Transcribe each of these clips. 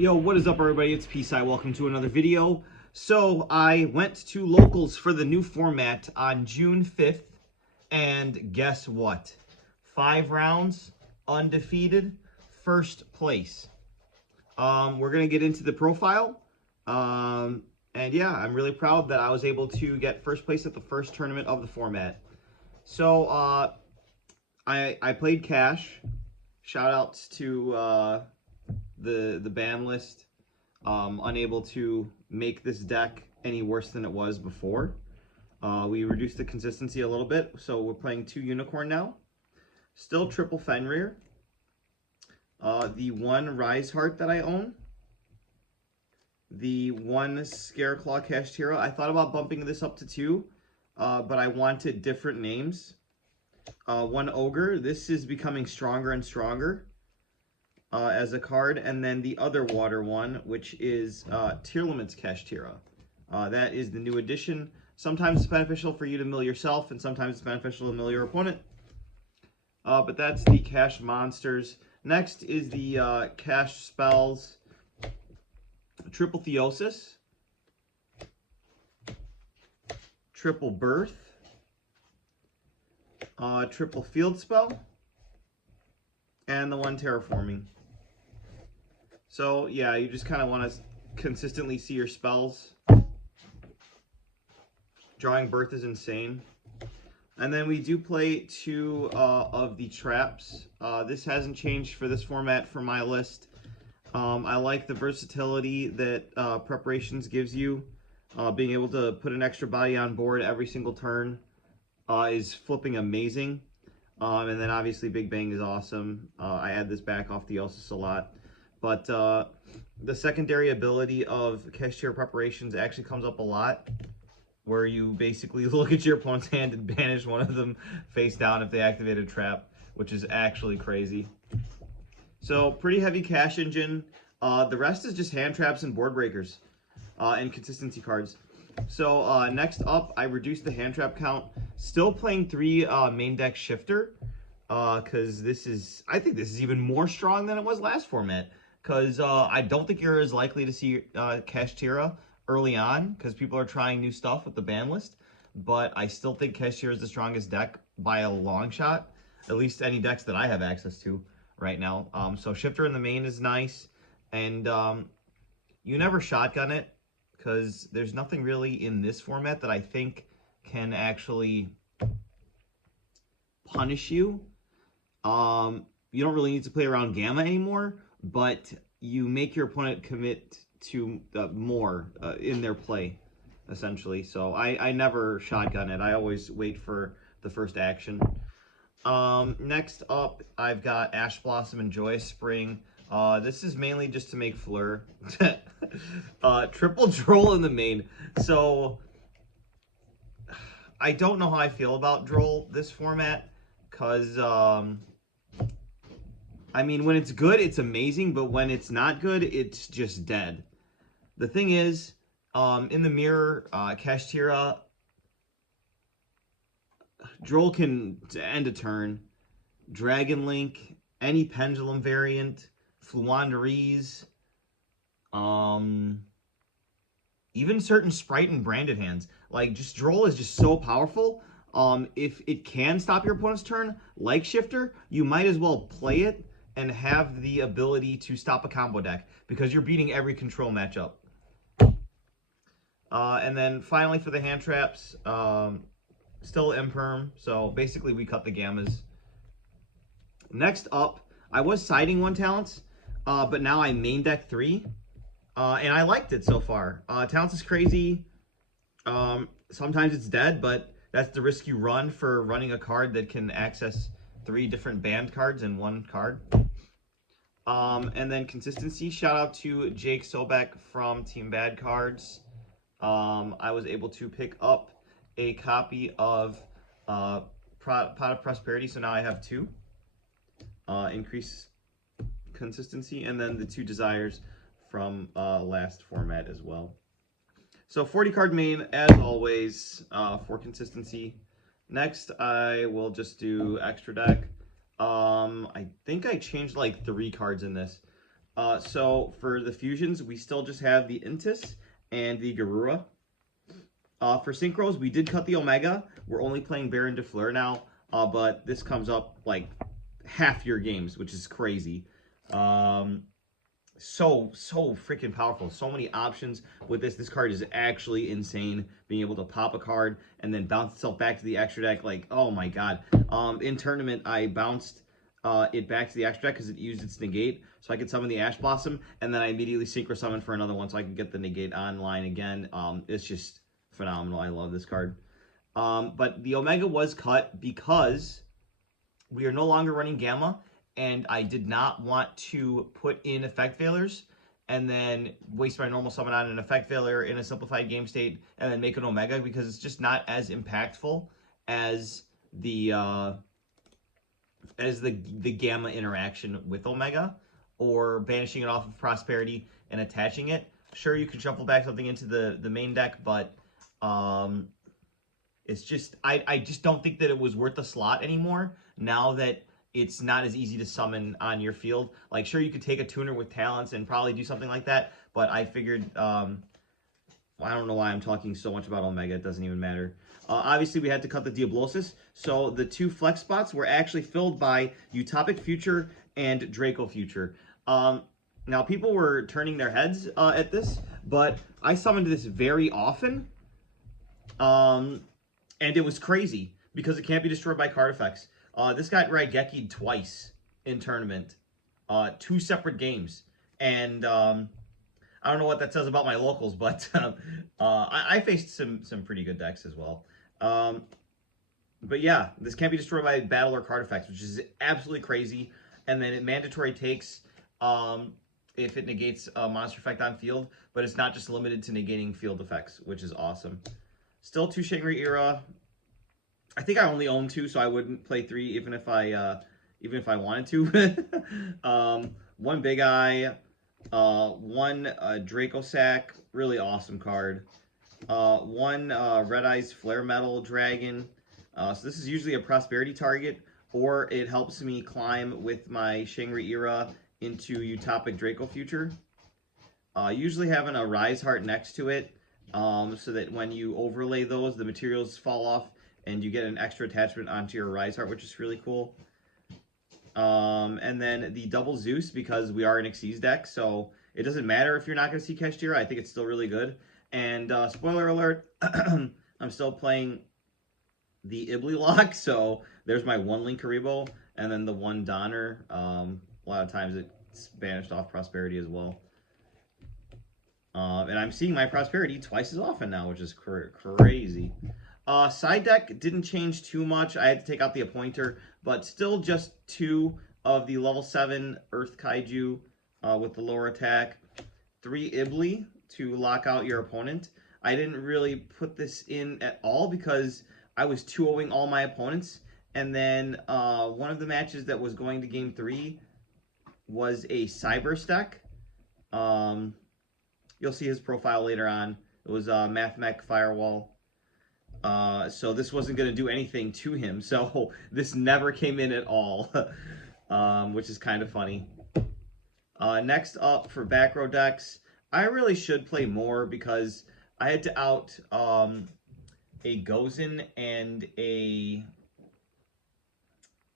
Yo, what is up, everybody? It's Peace-I. Welcome to another video. So I went to locals for the new format on June 5th, and guess what? 5 rounds, undefeated, first place. We're gonna get into the profile, and yeah, I'm really proud that I was able to get first place at the first tournament of the format. So I played cash. Shout outs to the ban list. Unable to make this deck any worse than it was before. We reduced the consistency a little bit, so we're playing 2 Unicorn now. Still triple Fenrir. The 1 Rise Heart that I own. The 1 Scareclaw Kashtira. I thought about bumping this up to 2, but I wanted different names. 1 Ogre. This is becoming stronger and stronger as a card. And then the other water one, which is Tearlaments Kashtira. That is the new addition. Sometimes it's beneficial for you to mill yourself, and sometimes it's beneficial to mill your opponent. But that's the cash monsters. Next is the cash spells. Triple Theosis. Triple Birth. Triple Field Spell. And the 1 Terraforming. So, yeah, you just kind of want to consistently see your spells. Drawing Birth is insane. And then we do play 2 of the traps. This hasn't changed for this format for my list. I like the versatility that Preparations gives you. Being able to put an extra body on board every single turn is flipping amazing. And then obviously Big Bang is awesome. I add this back off Theosis a lot. But the secondary ability of Kashtira Preparations actually comes up a lot, where you basically look at your opponent's hand and banish one of them face down if they activate a trap, which is actually crazy. So pretty heavy cash engine. The rest is just hand traps and board breakers and consistency cards. So next up, I reduced the hand trap count. Still playing 3 main deck shifter, because I think this is even more strong than it was last format. Because I don't think you're as likely to see Kashtira early on, because people are trying new stuff with the ban list. But I still think Kashtira is the strongest deck by a long shot, at least any decks that I have access to right now. So shifter in the main is nice, and you never shotgun it, because there's nothing really in this format that I think can actually punish you. You don't really need to play around Gamma anymore, but you make your opponent commit to more in their play, essentially. So I never shotgun it. I always wait for the first action. Next up, I've got Ash Blossom and Joyous Spring. This is mainly just to make Fleur. Triple Droll in the main. So I don't know how I feel about Droll this format, because I mean, when it's good, it's amazing, but when it's not good, it's just dead. The thing is, in the mirror, Kashtira, Droll can end a turn. Dragon Link, any Pendulum variant, Fluandereeze, even certain Sprite and Branded hands. Like, just Droll is just so powerful. If it can stop your opponent's turn, like Shifter, you might as well play it and have the ability to stop a combo deck, because you're beating every control matchup. And then finally for the hand traps, still Imperm, so basically we cut the Gammas. Next up, I was siding 1 talents, but now I main deck 3, and I liked it so far. Talents is crazy. Sometimes it's dead, but that's the risk you run for running a card that can access 3 different banned cards in 1 card. And then consistency, shout out to Jake Sobek from Team Bad Cards. I was able to pick up a copy of Pot of Prosperity, so now I have 2. Increase consistency, and then the 2 desires from last format as well. So 40 card main, as always, for consistency. Next, I will just do extra deck. I think I changed like 3 cards in this. So for the fusions, we still just have the Intis and the Garura. For synchros, we did cut the Omega. We're only playing Baron de Fleur now, but this comes up like half your games, which is crazy. So freaking powerful. So many options with this. This card is actually insane. Being able to pop a card and then bounce itself back to the extra deck, like, oh my god. In tournament, I bounced it back to the extra deck because it used its negate, so I could summon the Ash Blossom, and then I immediately synchro summon for another one so I can get the negate online again. It's just phenomenal. I love this card. But the Omega was cut because we are no longer running Gamma, and I did not want to put in effect failures and then waste my normal summon on an effect failure in a simplified game state and then make an Omega, because it's just not as impactful as the Gamma interaction with Omega, or banishing it off of Prosperity and attaching it. Sure, you can shuffle back something into the main deck, but it's just I just don't think that it was worth the slot anymore now that it's not as easy to summon on your field. Like, sure, you could take a tuner with talents and probably do something like that, but I figured, I don't know why I'm talking so much about Omega. It doesn't even matter. Obviously, we had to cut the Diablosis, so the 2 flex spots were actually filled by Utopic Future and Draco Future. Now, people were turning their heads at this, but I summoned this very often, and it was crazy because it can't be destroyed by card effects. This got Raigeki'd twice in tournament, 2 separate games, and I don't know what that says about my locals, but I faced some pretty good decks as well. But yeah, this can't be destroyed by battle or card effects, which is absolutely crazy. And then it mandatory takes if it negates a monster effect on field, but it's not just limited to negating field effects, which is awesome. Still 2 Shangri-Ira. I think I only own 2, so I wouldn't play 3 even if I wanted to. 1 Big Eye, 1 Draco Sack, really awesome card. 1 Red Eyes Flare Metal Dragon. So this is usually a Prosperity target, or it helps me climb with my Shangri-Ira into Utopic Draco Future. Usually having a Rise Heart next to it, so that when you overlay those, the materials fall off and you get an extra attachment onto your Rise Heart, which is really cool. And then the double Zeus, because we are an Xyz deck, so it doesn't matter if you're not going to see Kashtira. I think it's still really good. And spoiler alert, I'm still playing the Ibli lock, so there's my 1 Linkuriboh, and then the 1 Donner. A lot of times it's banished off Prosperity as well. And I'm seeing my Prosperity twice as often now, which is crazy. Side deck didn't change too much. I had to take out the Appointer, but still just 2 of the level 7 Earth Kaiju with the lower attack. 3 Ibli to lock out your opponent. I didn't really put this in at all because I was 2-0ing all my opponents. And then one of the matches that was going to game 3 was a Cyber deck. You'll see his profile later on. It was Mathmech Firewall. So this wasn't going to do anything to him. So this never came in at all, which is kind of funny. Next up for back row decks, I really should play more because I had to out a Gozen and a...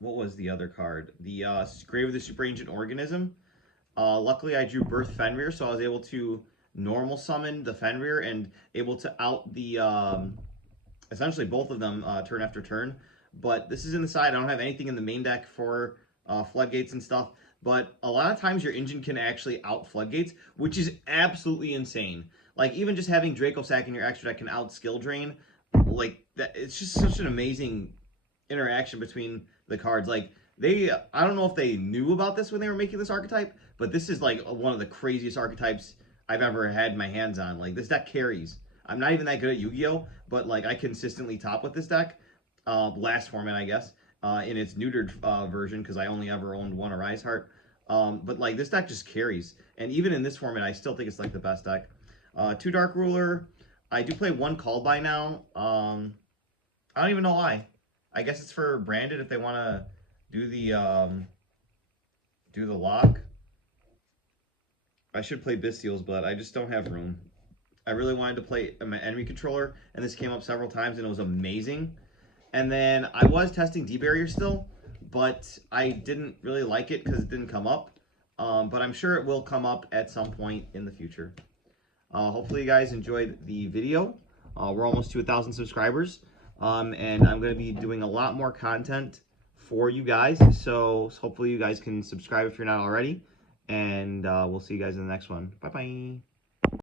What was the other card? The Grave of the Super Ancient Organism. Luckily, I drew Birth Fenrir, so I was able to normal summon the Fenrir and able to out the... essentially both of them turn after turn. But this is in the side. I don't have anything in the main deck for floodgates and stuff. But a lot of times your engine can actually out floodgates, which is absolutely insane. Like, even just having Draco Sack in your extra deck can out skill drain. Like, that, it's just such an amazing interaction between the cards. Like, I don't know if they knew about this when they were making this archetype, but this is like one of the craziest archetypes I've ever had my hands on. Like, this deck carries. I'm not even that good at Yu-Gi-Oh, but like I consistently top with this deck. Last format, I guess, in its neutered version, because I only ever owned 1 Arise Heart. But like this deck just carries, and even in this format, I still think it's like the best deck. 2 Dark Ruler. I do play 1 Called By now. I don't even know why. I guess it's for Branded if they want to do the lock. I should play Bystials, but I just don't have room. I really wanted to play my enemy controller, and this came up several times, and it was amazing. And then I was testing D-Barrier still, but I didn't really like it because it didn't come up. But I'm sure it will come up at some point in the future. Hopefully you guys enjoyed the video. We're almost to 1,000 subscribers. And I'm going to be doing a lot more content for you guys. So hopefully you guys can subscribe if you're not already. And we'll see you guys in the next one. Bye-bye.